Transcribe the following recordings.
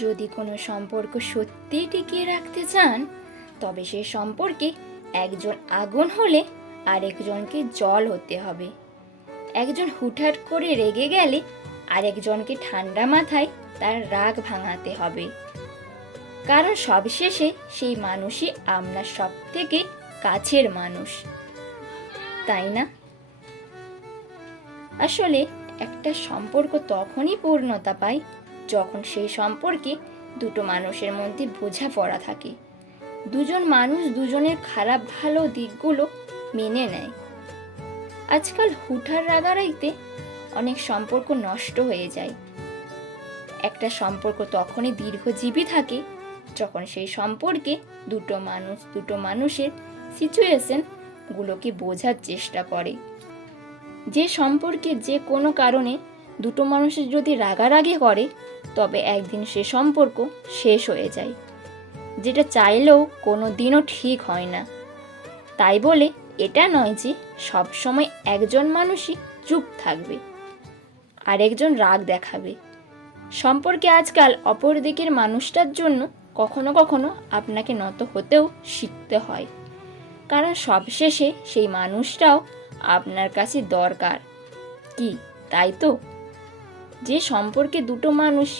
যদি কোনো সম্পর্ক সত্যিই টিকিয়ে রাখতে চান, তবে সেই সম্পর্কে একজন আগুন হলে আরেকজনকে জল হতে হবে। একজন হুটহাট করে রেগে গেলে আরেকজনকে ঠান্ডা মাথায় তার রাগ ভাঙাতে হবে, কারণ সবশেষে সেই মানুষই আপনার সব থেকে কাছের মানুষ, তাই না? আসলে একটা সম্পর্ক তখনই পূর্ণতা পায় যখন সেই সম্পর্কে দুটো মানুষের মধ্যে বোঝাপড়া থাকে, দুজন মানুষ দুজনের খারাপ ভালো দিকগুলো মেনে নেয়। আজকাল হুটহাট রাগারাগিতে অনেক সম্পর্ক নষ্ট হয়ে যায়। একটা সম্পর্ক তখনই দীর্ঘজীবী থাকে যখন সেই সম্পর্কে দুটো মানুষের সিচুয়েশনগুলোকে বোঝার চেষ্টা করে। যে সম্পর্কে যে কোনো কারণে দুটো মানুষের যদি রাগারাগি করে, তবে একদিন সে সম্পর্ক শেষ হয়ে যায়, যেটা চাইলেও কোনো দিনও ঠিক হয় না। তাই বলে এটা নয় যে সবসময় একজন মানুষই চুপ থাকবে আর একজন রাগ দেখাবে। সম্পর্কে আজকাল অপর দিকের মানুষটার জন্য কখনো কখনো আপনাকে নত হতেও শিখতে হয়, কারণ সবশেষে সেই মানুষটাও আপনার কাছে দরকার। কি তাই তো? যে সম্পর্কে দুটো মানুষ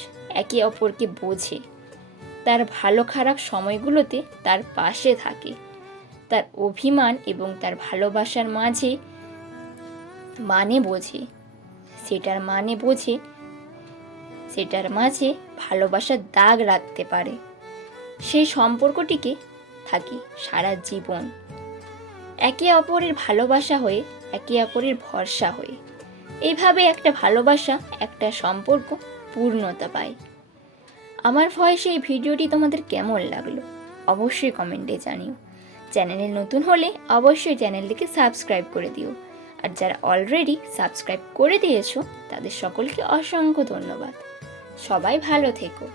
একে অপরকে বোঝে, তার ভালো খারাপ সময়গুলোতে তার পাশে থাকে, তার অভিমান এবং তার ভালোবাসার মাঝে সেটার মাঝে ভালোবাসার দাগ রাখতে পারে, সেই সম্পর্কটিকে থাকে সারা জীবন, একে অপরের ভালোবাসা হয়ে, একে অপরের ভরসা হয়ে। এইভাবে একটা ভালোবাসা, একটা সম্পর্ক পূর্ণতা পায়। আমার ভয়েসে এই ভিডিওটি তোমাদের কেমন লাগলো অবশ্যই কমেন্টে জানিও। চ্যানেলে নতুন হলে অবশ্যই চ্যানেলটিকে সাবস্ক্রাইব করে দিও, আর যারা অলরেডি সাবস্ক্রাইব করে দিয়েছো তাদের সকলকে অসংখ্য ধন্যবাদ। সবাই ভালো থেকো।